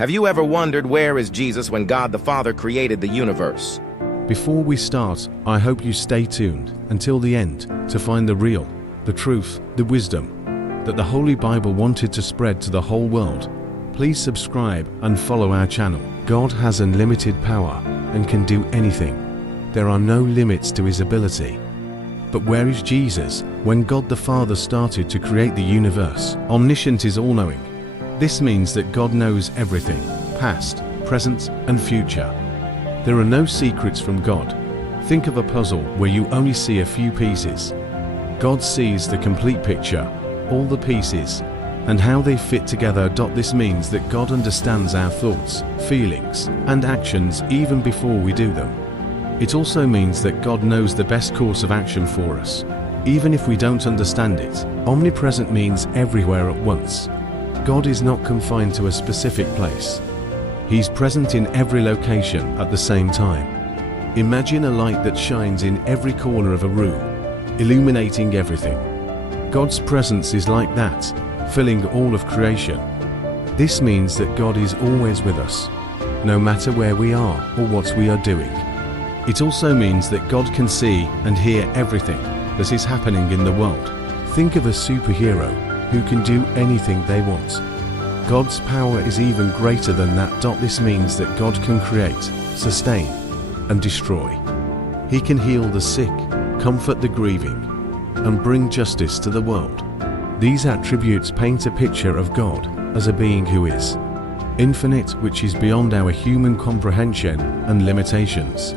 Have you ever wondered where is Jesus when God the Father created the universe? Before we start, I hope you stay tuned until the end to find the real, the truth, the wisdom that the Holy Bible wanted to spread to the whole world. Please subscribe and follow our channel. God has unlimited power and can do anything. There are no limits to his ability. But where is Jesus when God the Father started to create the universe? Omniscient is all-knowing. This means that God knows everything, past, present, and future. There are no secrets from God. Think of a puzzle where you only see a few pieces. God sees the complete picture, all the pieces, and how they fit together. This means that God understands our thoughts, feelings, and actions even before we do them. It also means that God knows the best course of action for us, even if we don't understand it. Omnipresent means everywhere at once. God is not confined to a specific place. He's present in every location at the same time. Imagine a light that shines in every corner of a room, illuminating everything. God's presence is like that, filling all of creation. This means that God is always with us, no matter where we are or what we are doing. It also means that God can see and hear everything that is happening in the world. Think of a superhero who can do anything they want. God's power is even greater than that. This means that God can create, sustain, and destroy. He can heal the sick, comfort the grieving, and bring justice to the world. These attributes paint a picture of God as a being who is infinite, which is beyond our human comprehension and limitations;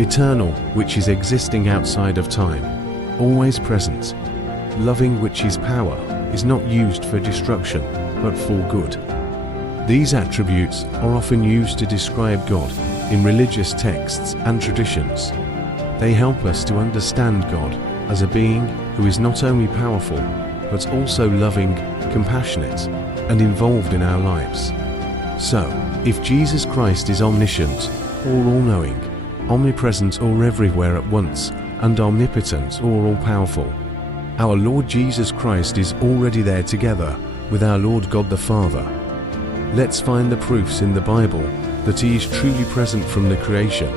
eternal, which is existing outside of time; always present; loving, which his power is not used for destruction, but for good. These attributes are often used to describe God in religious texts and traditions. They help us to understand God as a being who is not only powerful, but also loving, compassionate, and involved in our lives. So, if Jesus Christ is omniscient, or all-knowing, omnipresent or everywhere at once, and omnipotent or all-powerful, our Lord Jesus Christ is already there together with our Lord God the Father. Let's find the proofs in the Bible that he is truly present from the creation.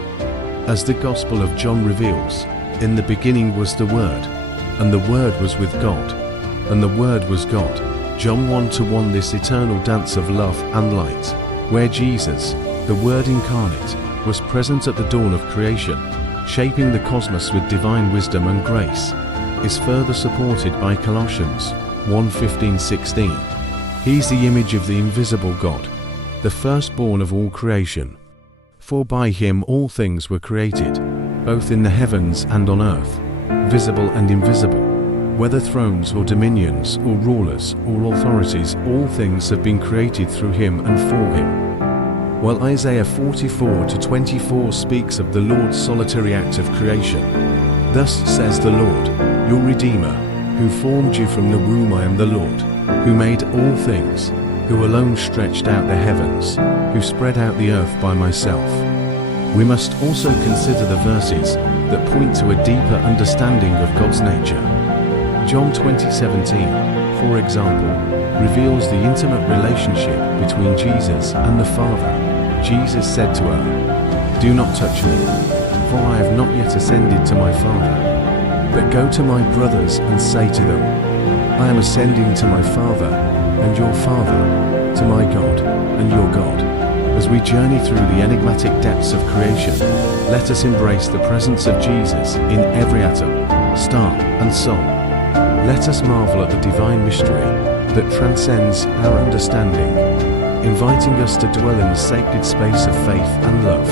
As the Gospel of John reveals, in the beginning was the Word, and the Word was with God, and the Word was God. John 1:1. This eternal dance of love and light, where Jesus, the Word incarnate, was present at the dawn of creation, shaping the cosmos with divine wisdom and grace, is further supported by Colossians 1:15-16. He's the image of the invisible God, the firstborn of all creation. For by him all things were created, both in the heavens and on earth, visible and invisible, whether thrones or dominions or rulers or authorities. All things have been created through him and for him. While Isaiah 44:24 speaks of the Lord's solitary act of creation, thus says the Lord, your Redeemer, who formed you from the womb. I am the Lord, who made all things, who alone stretched out the heavens, who spread out the earth by myself. We must also consider the verses that point to a deeper understanding of God's nature. John 20:17, for example, reveals the intimate relationship between Jesus and the Father. Jesus said to her, "Do not touch me, for I have not yet ascended to my Father. But go to my brothers and say to them, I am ascending to my Father and your Father, to my God and your God." As we journey through the enigmatic depths of creation, let us embrace the presence of Jesus in every atom, star, and soul. Let us marvel at the divine mystery that transcends our understanding, inviting us to dwell in the sacred space of faith and love.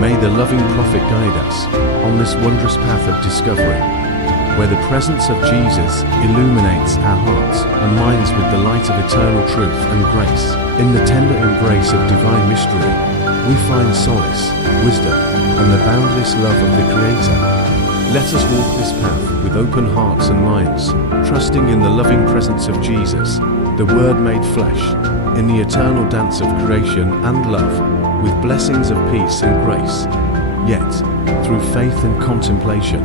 May the loving prophet guide us on this wondrous path of discovery, where the presence of Jesus illuminates our hearts and minds with the light of eternal truth and grace. In the tender embrace of divine mystery, we find solace, wisdom, and the boundless love of the Creator. Let us walk this path with open hearts and minds, trusting in the loving presence of Jesus, the Word made flesh, in the eternal dance of creation and love, with blessings of peace and grace. Yet, through faith and contemplation,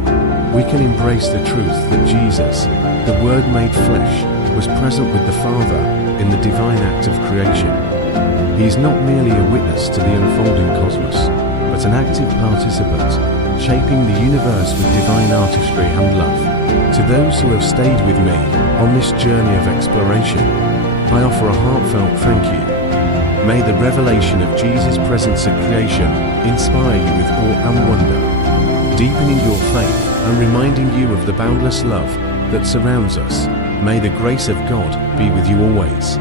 we can embrace the truth that Jesus, the Word made flesh, was present with the Father in the divine act of creation. He is not merely a witness to the unfolding cosmos, but an active participant, shaping the universe with divine artistry and love. To those who have stayed with me on this journey of exploration, I offer a heartfelt thank you. May the revelation of Jesus' presence at creation inspire you with awe and wonder, deepening your faith and reminding you of the boundless love that surrounds us. May the grace of God be with you always.